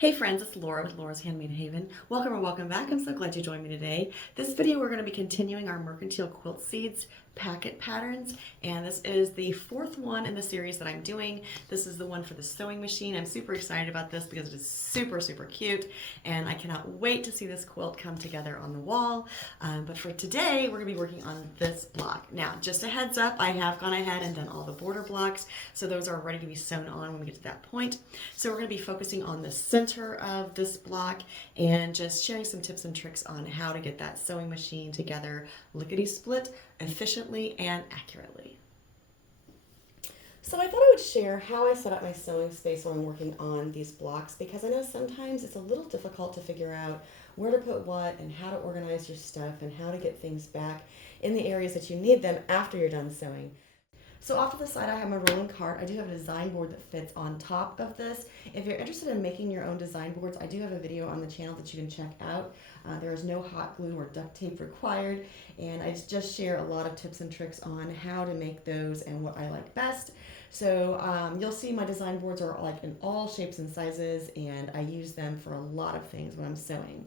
Hey friends, it's Laura with Laura's Handmade Haven. Welcome or welcome back. I'm so glad you joined me today. This video we're going to be continuing our Mercantile Quilt Seeds Packet patterns, and this is the fourth one in the series that I'm doing. This is the one for the sewing machine. I'm super excited about this because it is super cute, and I cannot wait to see this quilt come together on the wall. But for today, we're going to be working on this block. Now, just a heads up, I have gone ahead and done all the border blocks, so those are ready to be sewn on when we get to that point. So we're going to be focusing on the center of this block and just sharing some tips and tricks on how to get that sewing machine together lickety-split, efficiently and accurately. So I thought I would share how I set up my sewing space when I'm working on these blocks, because I know sometimes it's a little difficult to figure out where to put what and how to organize your stuff and how to get things back in the areas that you need them after you're done sewing. So off to the side I have my rolling cart. I do have a design board that fits on top of this. If you're interested in making your own design boards, I do have a video on the channel that you can check out. There is no hot glue or duct tape required, and I just share a lot of tips and tricks on how to make those and what I like best. So you'll see my design boards are like in all shapes and sizes, and I use them for a lot of things when I'm sewing.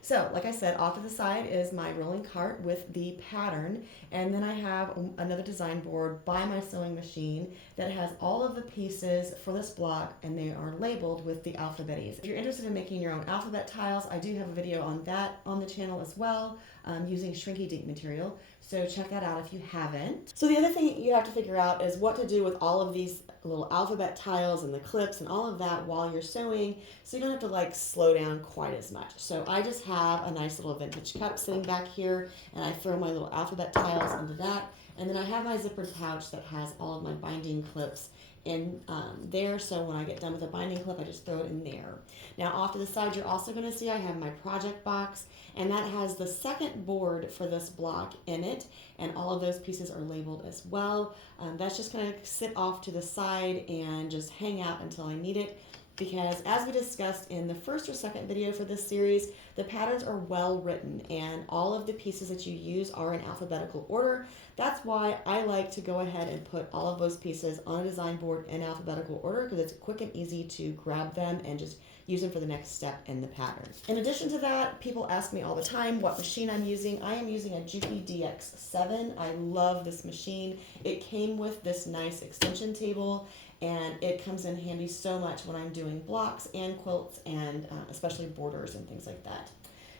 So, like I said, off to the side is my rolling cart with the pattern, and then I have another design board by my sewing machine that has all of the pieces for this block, and they are labeled with the alphabetes. If you're interested in making your own alphabet tiles, I do have a video on that on the channel as well, using Shrinky Dink material, so check that out if you haven't. So the other thing you have to figure out is what to do with all of these little alphabet tiles and the clips and all of that while you're sewing, so you don't have to like slow down quite as much. So I just have a nice little vintage cup sitting back here, and I throw my little alphabet tiles into that, and then I have my zippered pouch that has all of my binding clips in there, so when I get done with a binding clip, I just throw it in there. Now off to the side, you're also going to see I have my project box, and that has the second board for this block in it, and all of those pieces are labeled as well. That's just going to sit off to the side and just hang out until I need it, because as we discussed in the first or second video for this series, the patterns are well written and all of the pieces that you use are in alphabetical order. That's why I like to go ahead and put all of those pieces on a design board in alphabetical order, because it's quick and easy to grab them and just use them for the next step in the pattern. In addition to that, people ask me all the time what machine I'm using. I am using a Juki DX7. I love this machine. It came with this nice extension table, and it comes in handy so much when I'm doing blocks and quilts, and especially borders and things like that.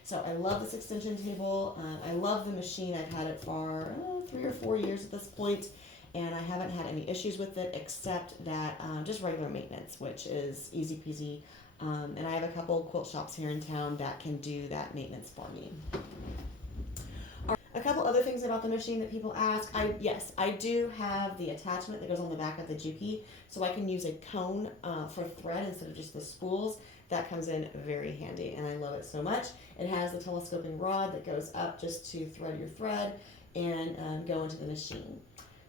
So I love this extension table. I love the machine. I've had it for 3 or 4 years at this point, and I haven't had any issues with it except that just regular maintenance, which is easy peasy. And I have a couple quilt shops here in town that can do that maintenance for me. A couple other things about the machine that people ask. Yes, I do have the attachment that goes on the back of the Juki, so I can use a cone for thread instead of just the spools. That comes in very handy, and I love it so much. It has the telescoping rod that goes up just to thread your thread and go into the machine.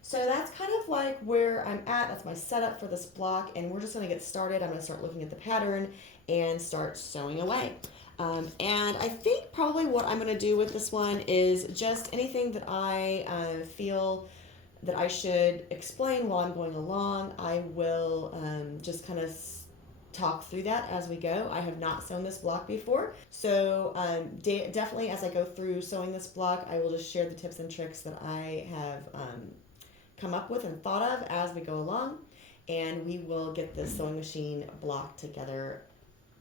So that's kind of like where I'm at. That's my setup for this block, and we're just going to get started. I'm going to start looking at the pattern and start sewing away. And I think probably what I'm going to do with this one is just anything that I feel that I should explain while I'm going along. I will just kind of talk through that as we go. I have not sewn this block before, so definitely as I go through sewing this block, I will just share the tips and tricks that I have come up with and thought of as we go along, and we will get this sewing machine block together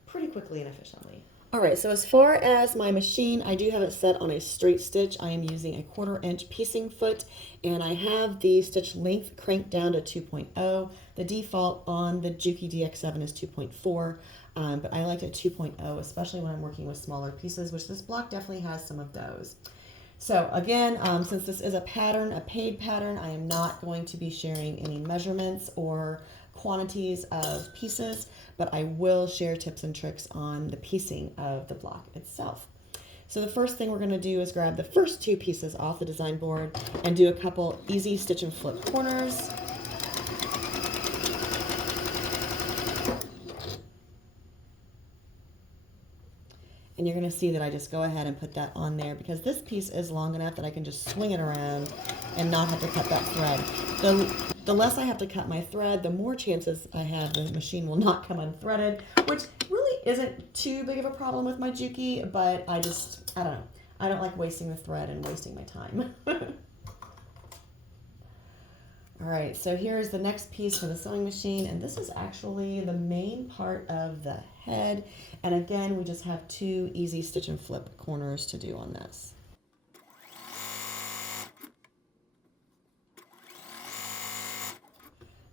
pretty quickly and efficiently. Alright, so as far as my machine, I do have it set on a straight stitch. I am using a 1/4 inch piecing foot, and I have the stitch length cranked down to 2.0. The default on the Juki DX7 is 2.4, but I like it 2.0, especially when I'm working with smaller pieces, which this block definitely has some of those. So again, since this is a pattern, a paid pattern, I am not going to be sharing any measurements or quantities of pieces, but I will share tips and tricks on the piecing of the block itself. So the first thing we're going to do is grab the first 2 pieces off the design board and do a couple easy stitch and flip corners. And you're going to see that I just go ahead and put that on there, because this piece is long enough that I can just swing it around and not have to cut that thread. The less I have to cut my thread, the more chances I have the machine will not come unthreaded, which really isn't too big of a problem with my Juki, but I don't know. I don't like wasting the thread and wasting my time. All right, so here's the next piece for the sewing machine, and this is actually the main part of the head. And again, we just have 2 easy stitch and flip corners to do on this.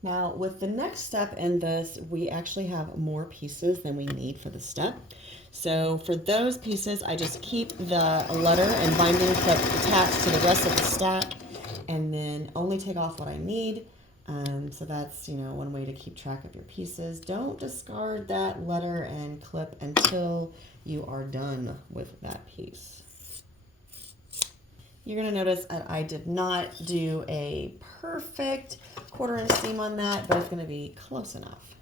Now, with the next step in this, we actually have more pieces than we need for the step. So for those pieces, I just keep the letter and binding clip attached to the rest of the stack, and then only take off what I need. So that's, you know, one way to keep track of your pieces. Don't discard that letter and clip until you are done with that piece. You're going to notice that I did not do a perfect 1/4 inch seam on that, but it's going to be close enough.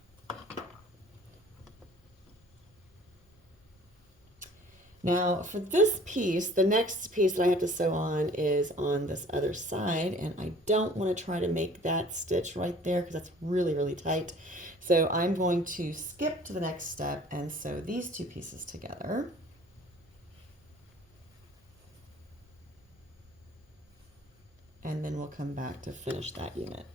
Now for this piece, the next piece that I have to sew on is on this other side, and I don't want to try to make that stitch right there because that's really, really tight. So I'm going to skip to the next step and sew these 2 pieces together. And then we'll come back to finish that unit.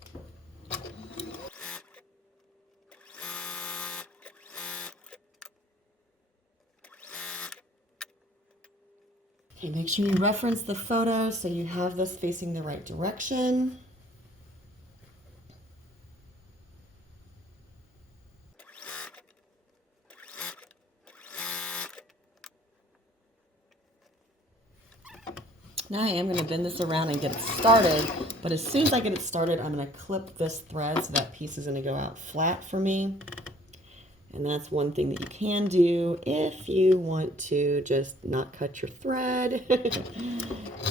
Okay, make sure you reference the photo so you have this facing the right direction. Now I am going to bend this around and get it started, but as soon as I get it started, I'm going to clip this thread so that piece is going to go out flat for me. And that's one thing that you can do if you want to just not cut your thread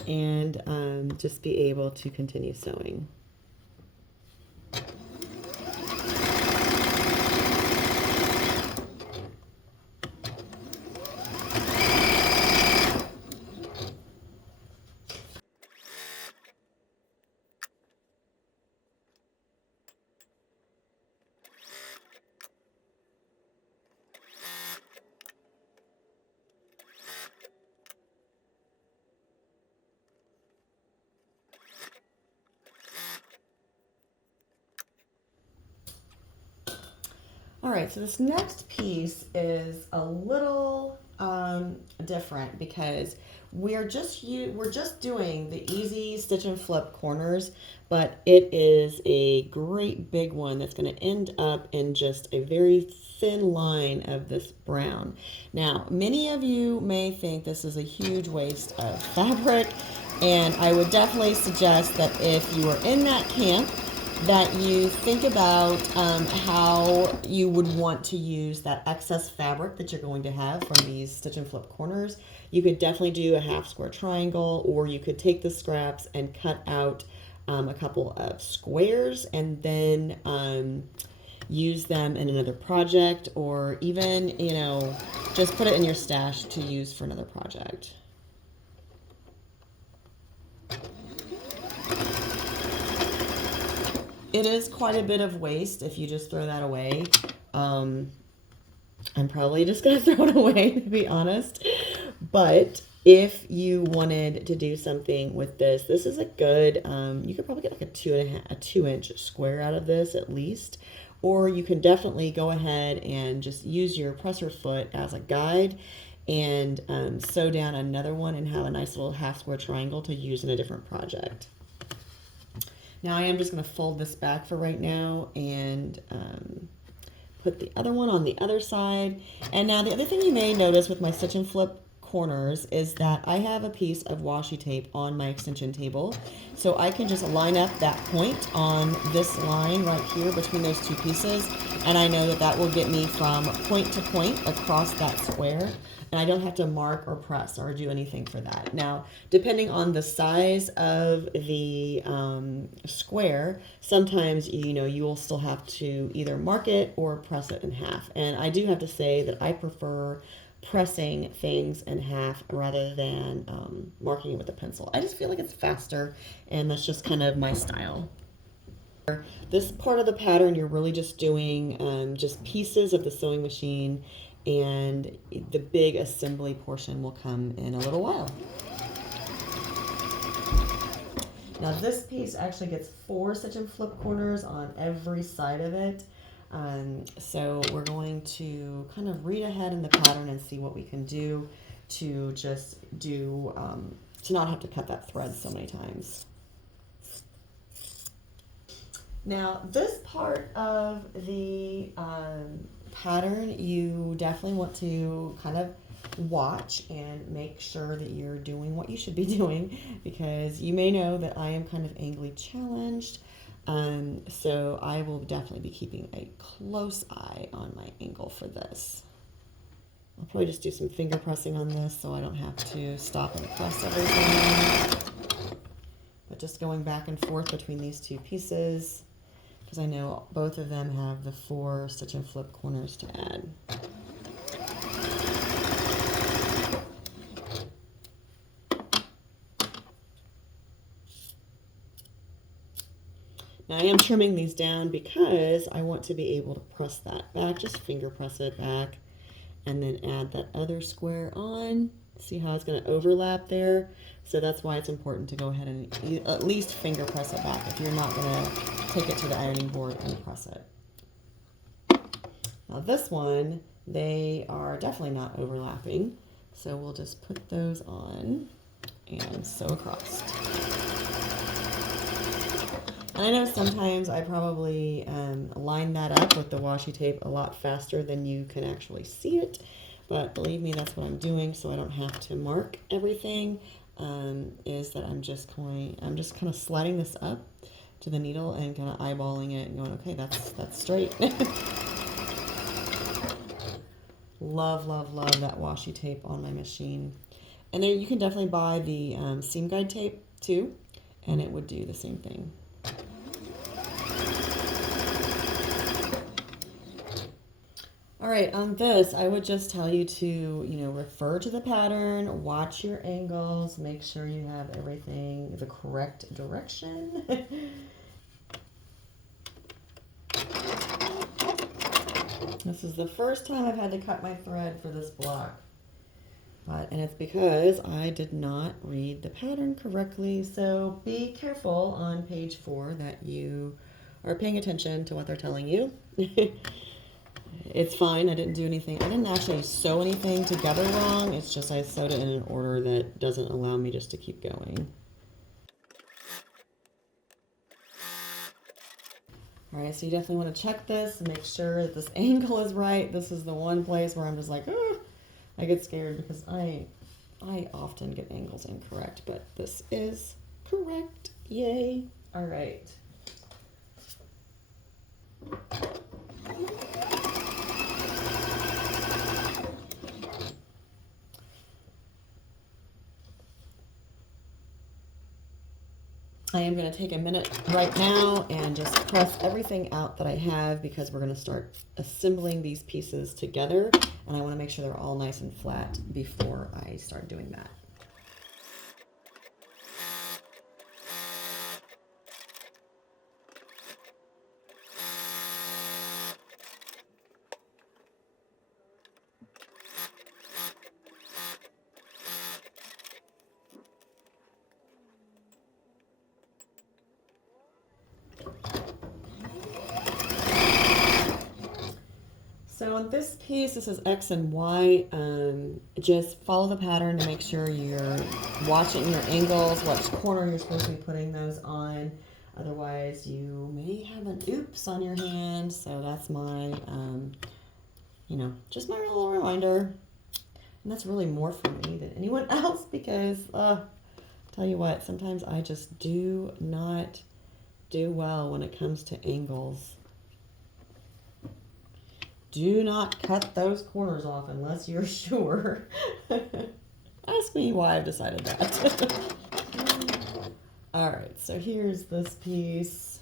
and just be able to continue sewing. All right, so this next piece is a little different because we're just doing the easy stitch and flip corners, but it is a great big one that's going to end up in just a very thin line of this brown. Now, many of you may think this is a huge waste of fabric, and I would definitely suggest that if you are in that camp, that you think about how you would want to use that excess fabric that you're going to have from these stitch and flip corners. You could definitely do a half square triangle, or you could take the scraps and cut out a couple of squares and then use them in another project, or even, you know, just put it in your stash to use for another project. It is quite a bit of waste if you just throw that away. I'm probably just going to throw it away, to be honest. But if you wanted to do something with this, this is a good, you could probably get like a 2-inch square out of this at least. Or you can definitely go ahead and just use your presser foot as a guide and sew down another one and have a nice little half square triangle to use in a different project. Now I am just going to fold this back for right now and put the other one on the other side. And now the other thing you may notice with my stitch and flip corners is that I have a piece of washi tape on my extension table. So I can just line up that point on this line right here between those 2 pieces. And I know that that will get me from point to point across that square. And I don't have to mark or press or do anything for that. Now, depending on the size of the square, sometimes, you know, you will still have to either mark it or press it in half. And I do have to say that I prefer pressing things in half rather than marking it with a pencil. I just feel like it's faster, and that's just kind of my style. This part of the pattern, you're really just doing just pieces of the sewing machine, and the big assembly portion will come in a little while. Now this piece actually gets 4 stitch and flip corners on every side of it. So we're going to kind of read ahead in the pattern and see what we can do to just do, to not have to cut that thread so many times. Now this part of the pattern, you definitely want to kind of watch and make sure that you're doing what you should be doing, because you may know that I am kind of angle challenged. So I will definitely be keeping a close eye on my angle for this. I'll probably just do some finger pressing on this so I don't have to stop and press everything. But just going back and forth between these 2 pieces, because I know both of them have the 4 stitch and flip corners to add. Now I am trimming these down because I want to be able to press that back, just finger press it back, and then add that other square on. See how it's going to overlap there? So that's why it's important to go ahead and at least finger press it back if you're not going to take it to the ironing board and press it. Now this one, they are definitely not overlapping, so we'll just put those on and sew across. And I know sometimes I probably line that up with the washi tape a lot faster than you can actually see it, but believe me, that's what I'm doing so I don't have to mark everything. Is that I'm just kind of sliding this up to the needle and kind of eyeballing it and going, okay, that's straight. Love, love, love that washi tape on my machine. And then you can definitely buy the seam guide tape too, and it would do the same thing. All right, on this, I would just tell you to, refer to the pattern, watch your angles, make sure you have everything the correct direction. This is the first time I've had to cut my thread for this block. And it's because I did not read the pattern correctly. So be careful on page 4 that you are paying attention to what they're telling you. It's fine. I didn't do anything. I didn't actually sew anything together wrong. It's just I sewed it in an order that doesn't allow me just to keep going. All right, so you definitely want to check this and make sure that this angle is right. This is the one place where I'm just like, I get scared because I often get angles incorrect, but this is correct. Yay. All right. I am going to take a minute right now and just press everything out that I have, because we're going to start assembling these pieces together, and I want to make sure they're all nice and flat before I start doing that. So on this piece, this is X and Y. Just follow the pattern to make sure you're watching your angles, what corner you're supposed to be putting those on. Otherwise, you may have an oops on your hand. So that's my, just my little reminder. And that's really more for me than anyone else, because, tell you what, sometimes I just do not do well when it comes to angles. Do not cut those corners off unless you're sure. Ask me why I've decided that. All right, so here's this piece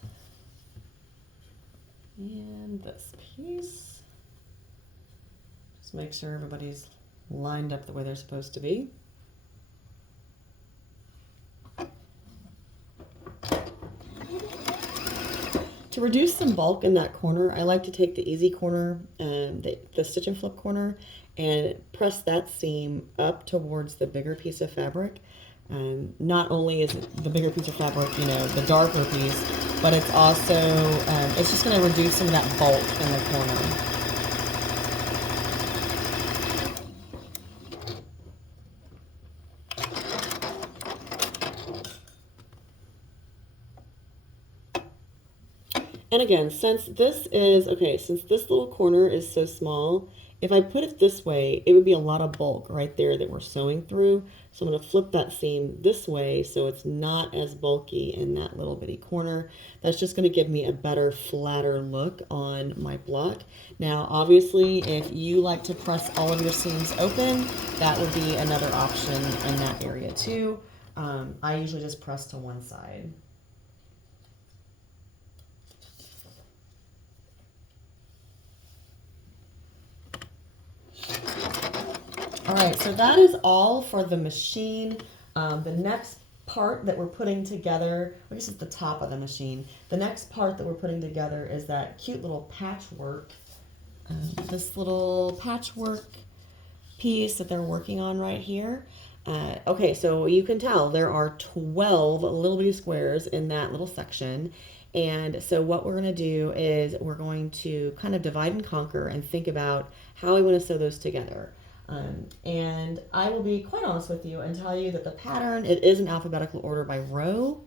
and this piece. Just make sure everybody's lined up the way they're supposed to be. To reduce some bulk in that corner, I like to take the easy corner, the stitch and flip corner, and press that seam up towards the bigger piece of fabric. Not only is it the bigger piece of fabric, you know, the darker piece, but it's also, it's just going to reduce some of that bulk in the corner. And again, since this little corner is so small, if I put it this way, it would be a lot of bulk right there that we're sewing through. So I'm going to flip that seam this way so it's not as bulky in that little bitty corner. That's just going to give me a better, flatter look on my block. Now, obviously, if you like to press all of your seams open, that would be another option in that area too. I usually just press to one side. All right, so that is all for the machine. The next part that we're putting together, I guess it's the top of the machine. The next part that we're putting together is that cute little patchwork. This little patchwork piece that they're working on right here. Okay, so you can tell there are 12 little bitty squares in that little section. And so what we're going to do is we're going to kind of divide and conquer and think about how we want to sew those together. And I will be quite honest with you and tell you that the pattern, it is in alphabetical order by row.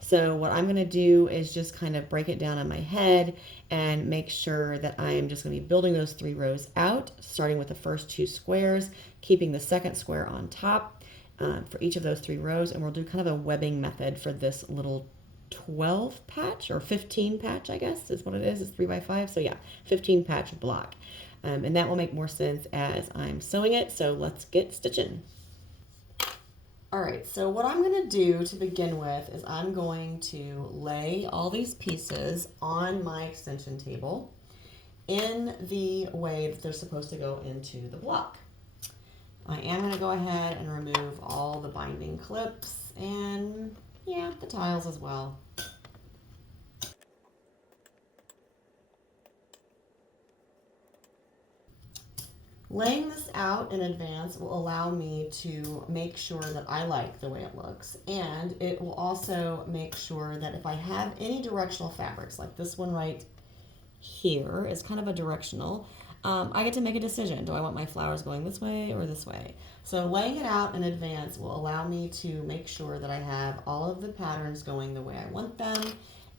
So what I'm going to do is just kind of break it down in my head and make sure that I'm just going to be building those 3 rows out, starting with the first 2 squares, keeping the second square on top for each of those 3 rows. And we'll do kind of a webbing method for this little 12 patch or 15 patch, I guess is what it is. It's 3 by 5. So yeah, 15 patch block. And that will make more sense as I'm sewing it. So let's get stitching. All right, so what I'm going to do to begin with is I'm going to lay all these pieces on my extension table in the way that they're supposed to go into the block. I am going to go ahead and remove all the binding clips and, yeah, the tiles as well. Laying this out in advance will allow me to make sure that I like the way it looks, and it will also make sure that if I have any directional fabrics, like this one right here is kind of a directional, I get to make a decision. Do I want my flowers going this way or this way? So laying it out in advance will allow me to make sure that I have all of the patterns going the way I want them,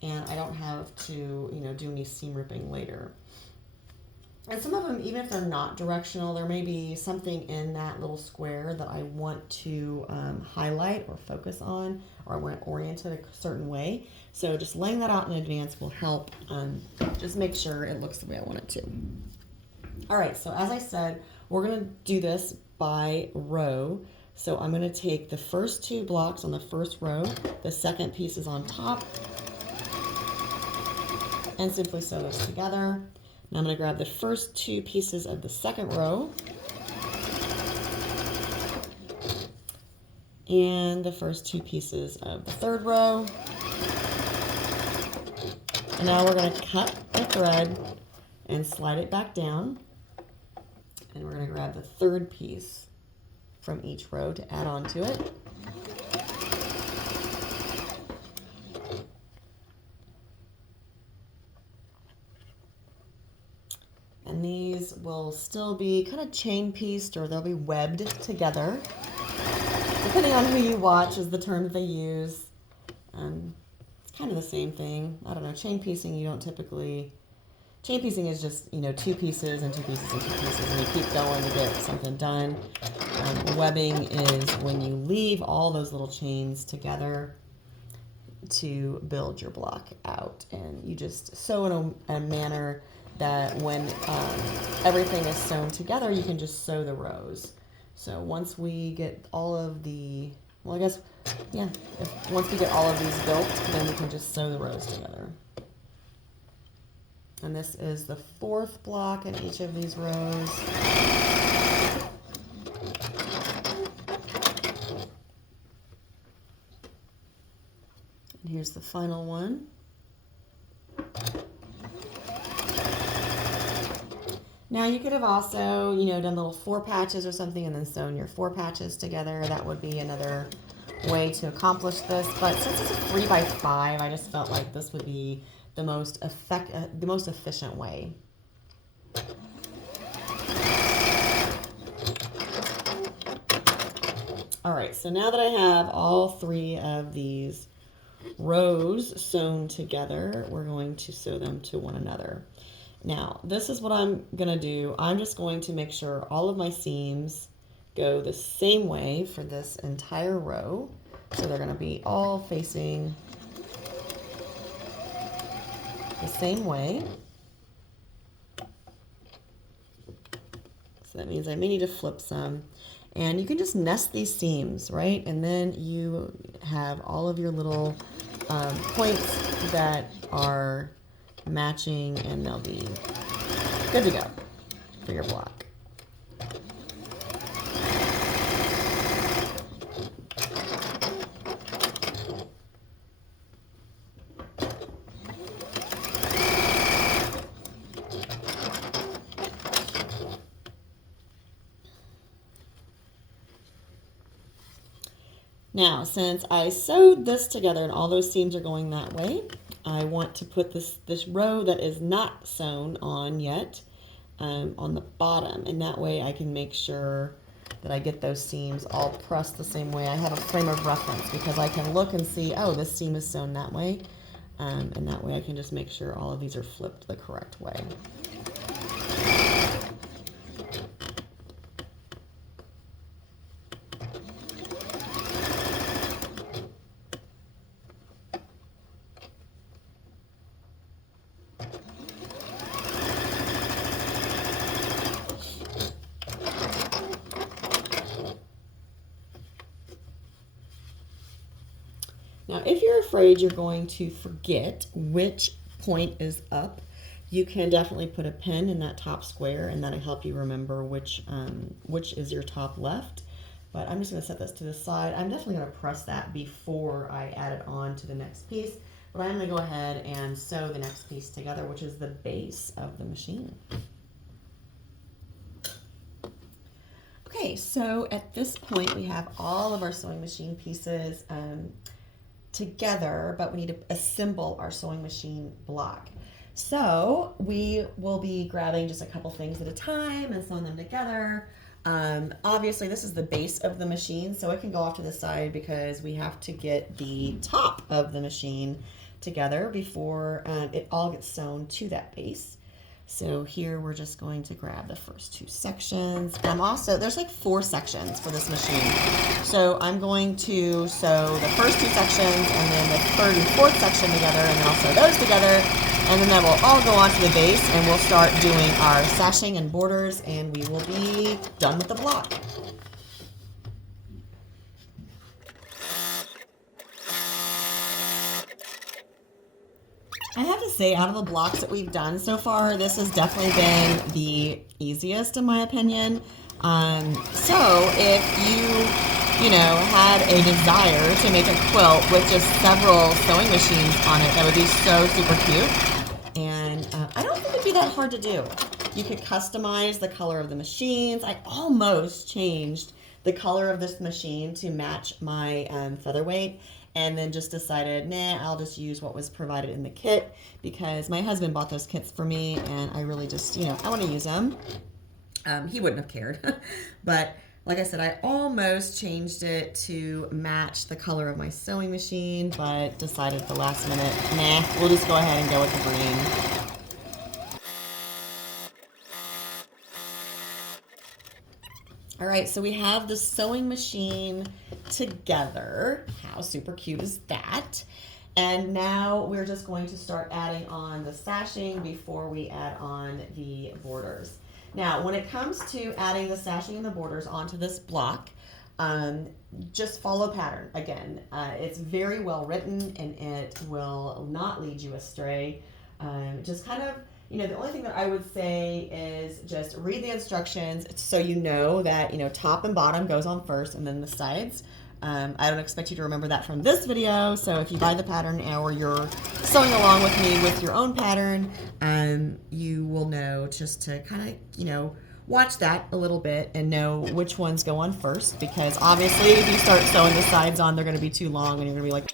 and I don't have to, you know, do any seam ripping later. And some of them, even if they're not directional, there may be something in that little square that I want to highlight or focus on, or I want to orient it a certain way. So just laying that out in advance will help just make sure it looks the way I want it to. All right, so as I said, we're going to do this by row. So I'm going to take the first 2 blocks on the first row, the second piece is on top, and simply sew those together. Now I'm going to grab the first 2 pieces of the second row and the first 2 pieces of the third row. And now we're going to cut the thread and slide it back down. And we're going to grab the third piece from each row to add on to it. And these will still be kind of chain pieced, or they'll be webbed together. Depending on who you watch is the term that they use. It's kind of the same thing. I don't know, chain piecing you don't typically, chain piecing is just, you know, 2 pieces and 2 pieces and 2 pieces, and you keep going to get something done. Webbing is when you leave all those little chains together to build your block out, and you just sew in a manner that when everything is sewn together, you can just sew the rows. So once we get all of the, well, I guess, yeah, once we get all of these built, then we can just sew the rows together. And this is the 4th block in each of these rows. And here's the final one. Now you could have also, done little 4 patches or something and then sewn your 4 patches together. That would be another way to accomplish this. But since it's a 3x5, I just felt like this would be the most efficient way. All right, so now that I have all 3 of these rows sewn together, we're going to sew them to one another. Now, this is what I'm gonna do. I'm just going to make sure all of my seams go the same way for this entire row. So they're gonna be all facing the same way. So that means I may need to flip some. And you can just nest these seams, right? And then you have all of your little points that are matching, and they'll be good to go for your block. Now, since I sewed this together and all those seams are going that way, I want to put this row that is not sewn on yet on the bottom, and that way I can make sure that I get those seams all pressed the same way. I have a frame of reference because I can look and see, oh, this seam is sewn that way, and that way I can just make sure all of these are flipped the correct way. Now, if you're afraid you're going to forget which point is up, you can definitely put a pin in that top square, and that'll help you remember which is your top left. But I'm just going to set this to the side. I'm definitely going to press that before I add it on to the next piece. But I'm going to go ahead and sew the next piece together, which is the base of the machine. Okay, so at this point we have all of our sewing machine pieces together, but we need to assemble our sewing machine block. So we will be grabbing just a couple things at a time and sewing them together. Obviously this is the base of the machine, so it can go off to the side because we have to get the top of the machine together before it all gets sewn to that base. So here we're just going to grab the first 2 sections. And there's like 4 sections for this machine. So I'm going to sew the first 2 sections and then the 3rd and 4th section together, and then I'll sew those together. And then that will all go onto the base, and we'll start doing our sashing and borders, and we will be done with the block. I have to say, out of the blocks that we've done so far, this has definitely been the easiest in my opinion. So if you had a desire to make a quilt with just several sewing machines on it, that would be so super cute. And I don't think it'd be that hard to do. You could customize the color of the machines. I almost changed the color of this machine to match my featherweight, and then just decided, nah, I'll just use what was provided in the kit because my husband bought those kits for me, and I really just, I want to use them. He wouldn't have cared. But like I said, I almost changed it to match the color of my sewing machine, but decided at the last minute, nah, we'll just go ahead and go with the green. All right, so we have the sewing machine together. How super cute is that? And now we're just going to start adding on the sashing before we add on the borders. Now, when it comes to adding the sashing and the borders onto this block, just follow pattern. Again, it's very well written and it will not lead you astray. Just kind of, the only thing that I would say is just read the instructions so you know that, top and bottom goes on first and then the sides I don't expect you to remember that from this video, so if you buy the pattern or you're sewing along with me with your own pattern, you will know just to kind of, you know, watch that a little bit and know which ones go on first, because obviously if you start sewing the sides on, they're going to be too long and you're going to be like...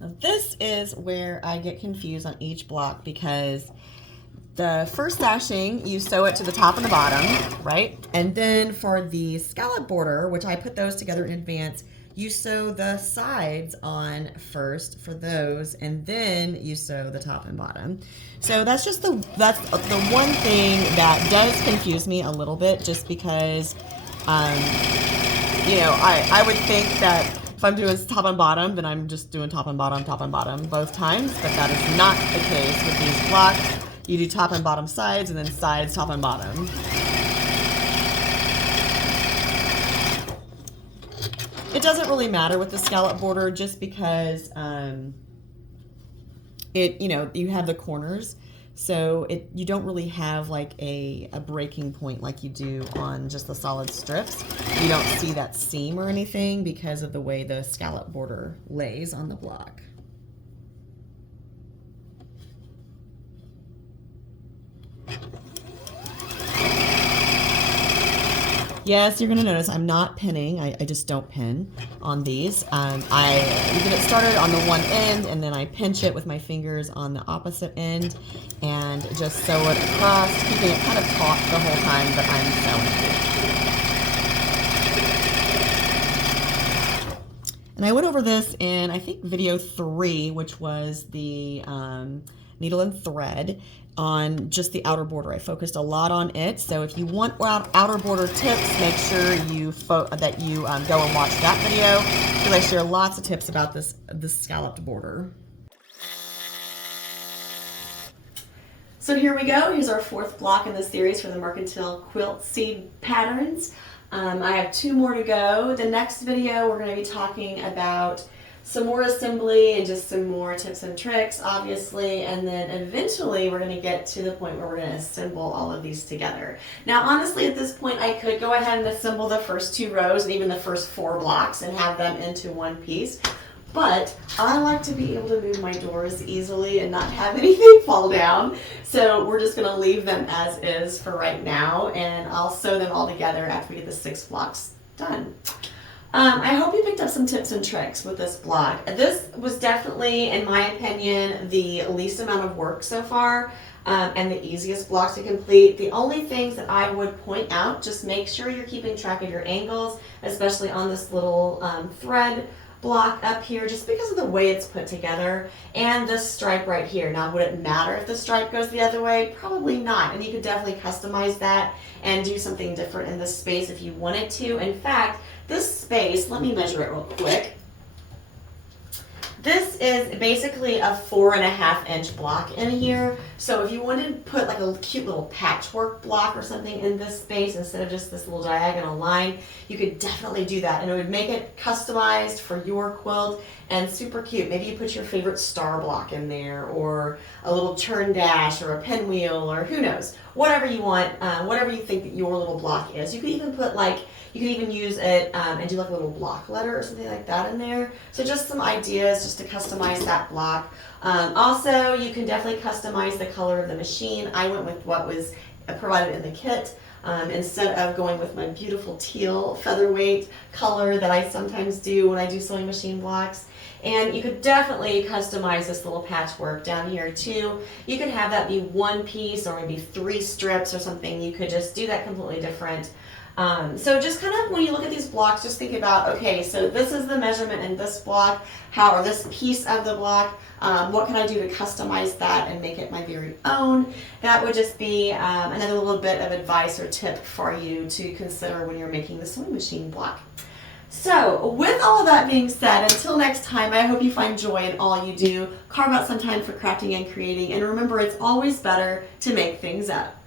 Now this is where I get confused on each block, because the first stashing, you sew it to the top and the bottom, right? And then for the scallop border, which I put those together in advance, you sew the sides on first for those, and then you sew the top and bottom. So that's just the one thing that does confuse me a little bit, just because, you know, I would think that if I'm doing top and bottom, then I'm just doing top and bottom both times, but that is not the case with these blocks. You do top and bottom sides, and then sides, top and bottom. It doesn't really matter with the scallop border, just because you know, you have the corners, so you don't really have like a breaking point like you do on just the solid strips. You don't see that seam or anything because of the way the scallop border lays on the block. Yes, you're going to notice I'm not pinning. I just don't pin on these. I get it started on the one end, and then I pinch it with my fingers on the opposite end and just sew it across, keeping it kind of taut the whole time that I'm sewing. And I went over this in, I think, video 3, which was the needle and thread, on just the outer border. I focused a lot on it, so if you want outer border tips, make sure you go and watch that video, because I share lots of tips about this scalloped border. So here we go. Here's our 4th block in the series for the Mercantile Quilt Seed patterns. I have 2 more to go. The next video we're going to be talking about some more assembly and just some more tips and tricks, obviously, and then eventually we're going to get to the point where we're going to assemble all of these together. Now, honestly, at this point, I could go ahead and assemble the first 2 rows and even the first 4 blocks and have them into one piece, but I like to be able to move my doors easily and not have anything fall down, so we're just going to leave them as is for right now, and I'll sew them all together after we get the 6 blocks done. I hope you picked up some tips and tricks with this block. This was definitely, in my opinion, the least amount of work so far, and the easiest block to complete. The only things that I would point out, just make sure you're keeping track of your angles, especially on this little thread block up here, just because of the way it's put together, and this stripe right here. Now, would it matter if the stripe goes the other way? Probably not, and you could definitely customize that and do something different in this space if you wanted to. In fact, this space, let me measure it real quick. This is basically a 4.5-inch block in here. So if you wanted to put like a cute little patchwork block or something in this space instead of just this little diagonal line, you could definitely do that, and it would make it customized for your quilt and super cute. Maybe you put your favorite star block in there, or a little turn dash, or a pinwheel, or who knows, whatever you want, whatever you think that your little block is. You could even put like, you could even use it and do like a little block letter or something like that in there. So just some ideas just to customize that block. Also, you can definitely customize the color of the machine. I went with what was provided in the kit instead of going with my beautiful teal featherweight color that I sometimes do when I do sewing machine blocks. And you could definitely customize this little patchwork down here too. You could have that be one piece or maybe 3 strips or something. You could just do that completely different. So just kind of when you look at these blocks, just think about, okay, so this is the measurement in this block, or this piece of the block. What can I do to customize that and make it my very own? That would just be another little bit of advice or tip for you to consider when you're making the sewing machine block. So with all of that being said, until next time, I hope you find joy in all you do. Carve out some time for crafting and creating, and remember, it's always better to make things up.